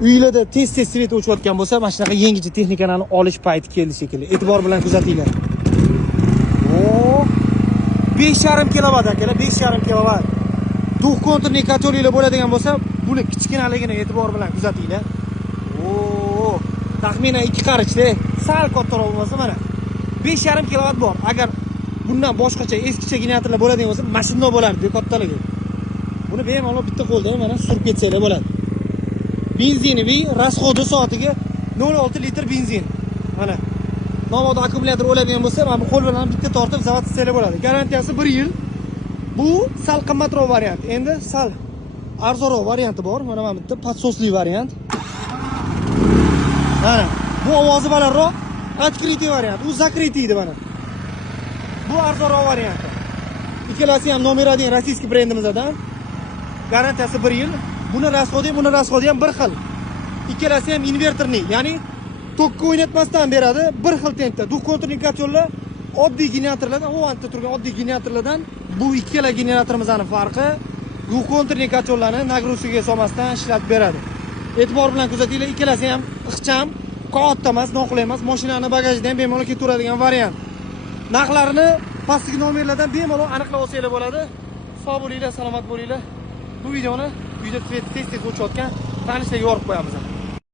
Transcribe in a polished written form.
uylarda tez svet o'chayotgan bo'lsa, mana shunaqa yangicha texnikalarni olish payti keldi shekilli. E'tibor bilan kuzatinglar. 5,5 kilovat akalar, 5,5 kilovat. Duh konturli kotolinglar bo'ladigan bo'lsa, buni kichkinaligini e'tibor bilan kuzatinglar. Taxminan 2 qarichda, sal kattaroq bo'lmasa mana 5,5 kilovat bor. Agar bundan boshqacha eskicha generatorlar bo'ladigan bo'lsa, mashinada bo'lardi kattaligi. Buni bemalol bitta qo'lda mana surib ketsanglar bo'ladi. Benzinoviy расходi soatiga 0,6 litr benzin. Mana nomoda akkumulyator o'ladigan bo'lsa, mana bu qo'l bilan bitta tortib zavod qilsanglar bo'ladi. Garantiyasi 1 yil. Bu sal qimmatroq variant. Endi sal arzonroq varianti bor. Mana bu bitta podsosli variant. Mana bu ovozi balandroq, открытый variant. U закрытый edi mana. Bu arzonroq varianti. Ikkalasi ham nomer 1 rossiyskiy brendimizdan. Garantiyasi 1 yil. Buni rasxodi ham bir xil. Ikkalasi ham invertorli, ya'ni tokka o'ynatmasdan beradi, bir xil tempda. Duh konturli kotollar oddiy generatorlardan, o'vantda turgan oddiy generatorlardan bu ikkala generatorimizning farqi, duh konturli kotollarni nagruzkaga solmasdan ishlatib beradi. E'tibor bilan kuzatinglar, ikkalasi ham ixcham, katta emas, noqulay emas, mashinani bagajida ham bemalol ketaveradigan variant. Narxlarini pastki nomerlardan bemalol aniqlab olsanglar bo'ladi. Sog' bo'linglar, salomat bo'linglar. Bu videoni uyda tez o'chayotgan tanishlarga yorib qo'yamiz.